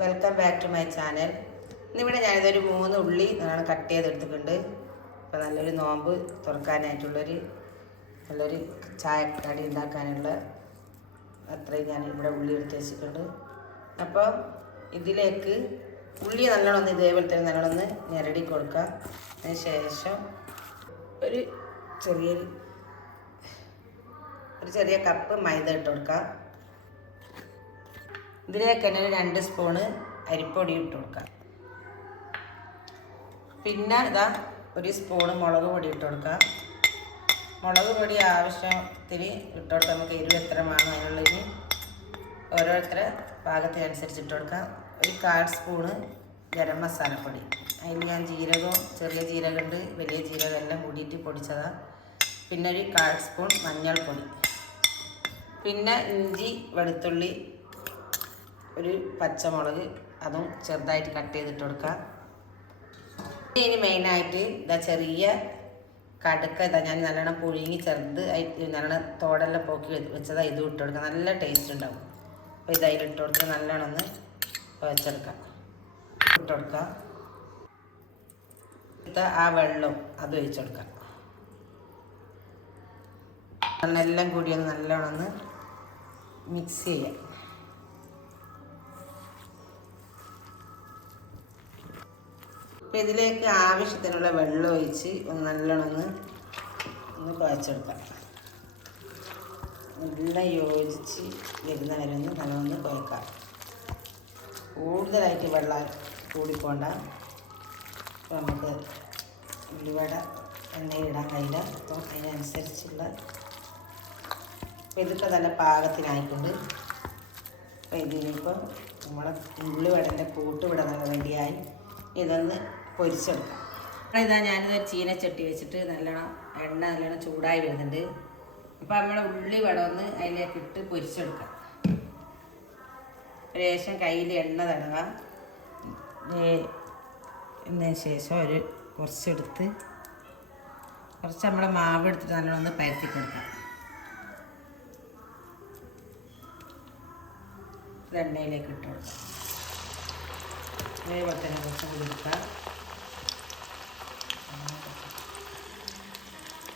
Welcome back to my channel. ഇന്നിവിടെ ഞാനിതൊരു 3 ഉള്ളി കട്ട് ചെയ്തെടുത്തിട്ടുണ്ട്. അപ്പോൾ നല്ലൊരു നോമ്പ് തുറക്കാനായിട്ടുള്ളൊരു നല്ലൊരു ചായക്കടി ഉണ്ടാക്കാനുള്ള അത്രയും ഞാൻ ഇവിടെ ഉള്ളി എടുത്ത് വെച്ചിട്ടുണ്ട്. അപ്പോൾ ഇതിലേക്ക് ഉള്ളി നല്ലോണം ഇതേപോലെ തന്നെ നല്ലോണം ഞെരടി കൊടുക്കുക. അതിന് ശേഷം ഒരു ചെറിയ കപ്പ് മൈദ ഇട്ട് കൊടുക്കുക. ഇതിലേക്ക് തന്നെ 2 സ്പൂണ് അരിപ്പൊടി ഇട്ട് കൊടുക്കുക. പിന്നെ ഇതാ 1 സ്പൂണ് മുളക് പൊടി ഇട്ട് കൊടുക്കുക. മുളക് പൊടി ആവശ്യത്തിന് ഇട്ട് കൊടുക്കുക. നമുക്ക് എരിവ് എത്ര വേണം അതിനുള്ളതിന് ഓരോരുത്തരെ പാകത്തിനനുസരിച്ച് ഇട്ട് കൊടുക്കുക. ഒരു 1/4 സ്പൂണ് ഗരം മസാലപ്പൊടി. അതിൽ ഞാൻ ജീരകവും ചെറിയ ജീരകമുണ്ട്, വലിയ ജീരകം എല്ലാം കൂടിയിട്ട് പൊടിച്ചതാണ്. പിന്നെ ഒരു 1/4 സ്പൂൺ മഞ്ഞൾപ്പൊടി. പിന്നെ ഇഞ്ചി വെളുത്തുള്ളി ഒരു പച്ചമുളക് അതും ചെറുതായിട്ട് കട്ട് ചെയ്തിട്ട് കൊടുക്കുക. ഇനി മെയിനായിട്ട് ഇതാ ചെറിയ കടുക്ക ഇതാ ഞാൻ നല്ലോണം പുഴുങ്ങി നല്ലോണം തോടെല്ലാം പോക്കി വെച്ചതാണ്. ഇതും ഇട്ട് കൊടുക്കുക. നല്ല ടേസ്റ്റ് ഉണ്ടാവും. അപ്പോൾ ഇതായിട്ട് കൊടുത്ത് നല്ലോണം ഒന്ന് കുഴച്ചെടുക്കാം. ഇട്ട് കൊടുക്കുക. ആ വെള്ളം അത് ഒഴിച്ചെടുക്കാം. എല്ലാം കൂടി ഒന്ന് നല്ലോണം ഒന്ന് മിക്സ് ചെയ്യാം. അപ്പോൾ ഇതിലേക്ക് ആവശ്യത്തിനുള്ള വെള്ളം ഒഴിച്ച് ഒന്ന് നല്ലോണം ഒന്ന് കുഴച്ചെടുക്കാം. എല്ലാം യോജിച്ച് വരുന്ന വരെ ഒന്ന് നല്ലോണം കുഴക്കാം. കൂടുതലായിട്ട് വെള്ളം കൂടിപ്പോണ്ട. അപ്പോൾ നമുക്ക് ഉള്ളിവട എണ്ണയിലിടാൻ കഴിയില്ല. അപ്പം അതിനനുസരിച്ചുള്ള ഇതൊക്കെ നല്ല പാകത്തിനായിട്ടുണ്ട്. അപ്പോൾ ഇതിനിപ്പോൾ നമ്മളെ ഉള്ളിവടൻ്റെ കൂട്ടുവിട നല്ല റെഡിയായി. ഇതൊന്ന് പൊരിച്ചെടുക്കാം. ഇതാ ഞാനിതൊരു ചീനച്ചട്ടി വെച്ചിട്ട് എണ്ണ നല്ലോണം ചൂടായി വരുന്നുണ്ട്. അപ്പോൾ നമ്മളെ ഉള്ളിവട ഒന്ന് അതിലേക്ക് ഇട്ട് പൊരിച്ചെടുക്കാം. ശേഷം കയ്യിൽ എണ്ണ തടവുക. എന്നതിന് ശേഷം കുറച്ച് നമ്മളെ മാവ് എടുത്തിട്ട് നല്ലോണം ഒന്ന് പരത്തി കൊടുക്കാം. എണ്ണയിലേക്ക് ഇട്ട് കൊടുക്കാം. അതേപോലെ തന്നെ കുറച്ച് കൊടുക്കുക.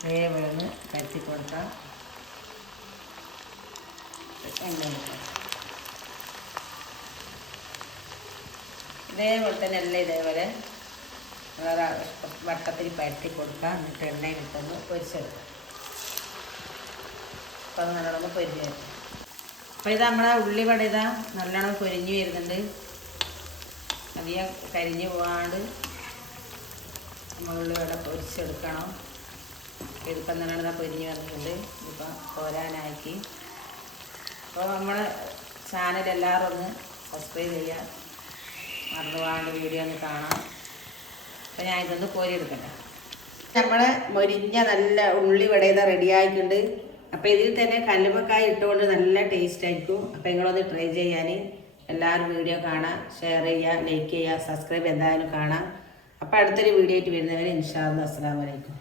അതേപോലെ ഒന്ന് പരത്തി കൊടുക്കാം. എണ്ണയിലേക്ക് ഇതേപോലെ തന്നെ എല്ലാം ഇതേപോലെ വട്ടത്തിൽ പരത്തി കൊടുക്കുക. എന്നിട്ട് എണ്ണയിലിട്ടൊന്ന് പൊരിച്ചെടുക്കാം. അപ്പോൾ അത് നല്ലോണം പൊരിഞ്ഞ് വരും. അപ്പോൾ ഇത് നമ്മളെ ഉള്ളിവട നല്ലോണം പൊരിഞ്ഞ് വരുന്നുണ്ട്. അധികം കരിഞ്ഞ് പോകാണ്ട് നമ്മൾ ഉള്ളിവട പൊരിച്ചെടുക്കണം. ഇതിപ്പം നല്ലോണം പൊരിഞ്ഞ് വന്നിട്ടുണ്ട്. ഇതിപ്പം പോരാനാക്കി. അപ്പോൾ നമ്മളെ ചാനൽ എല്ലാവരും ഒന്ന് സബ്സ്ക്രൈബ് ചെയ്യുക. മറന്നുപോകാണ്ട് വീഡിയോ ഒന്ന് കാണാം. അപ്പോൾ ഞാൻ ഇതൊന്ന് കോരിയെടുക്കട്ടെ. നമ്മളെ മൊരിഞ്ഞ നല്ല ഉള്ളിവട റെഡി ആയിട്ടുണ്ട്. അപ്പോൾ ഇതിൽ തന്നെ കല്ലുമ്മക്കായ ഇട്ടുകൊണ്ട് നല്ല ടേസ്റ്റ് ആയിരിക്കും. അപ്പോൾ നിങ്ങളൊന്ന് ട്രൈ ചെയ്യാൻ എല്ലാവരും വീഡിയോ കാണാം, ഷെയർ ചെയ്യുക, ലൈക്ക് ചെയ്യുക, സബ്സ്ക്രൈബ് എന്തായാലും കാണാം. അപ്പോൾ അടുത്തൊരു വീഡിയോ ആയിട്ട് വരുന്നവരെ ഇൻഷാ അല്ലാഹ് അസ്സലാമു അലൈക്കും.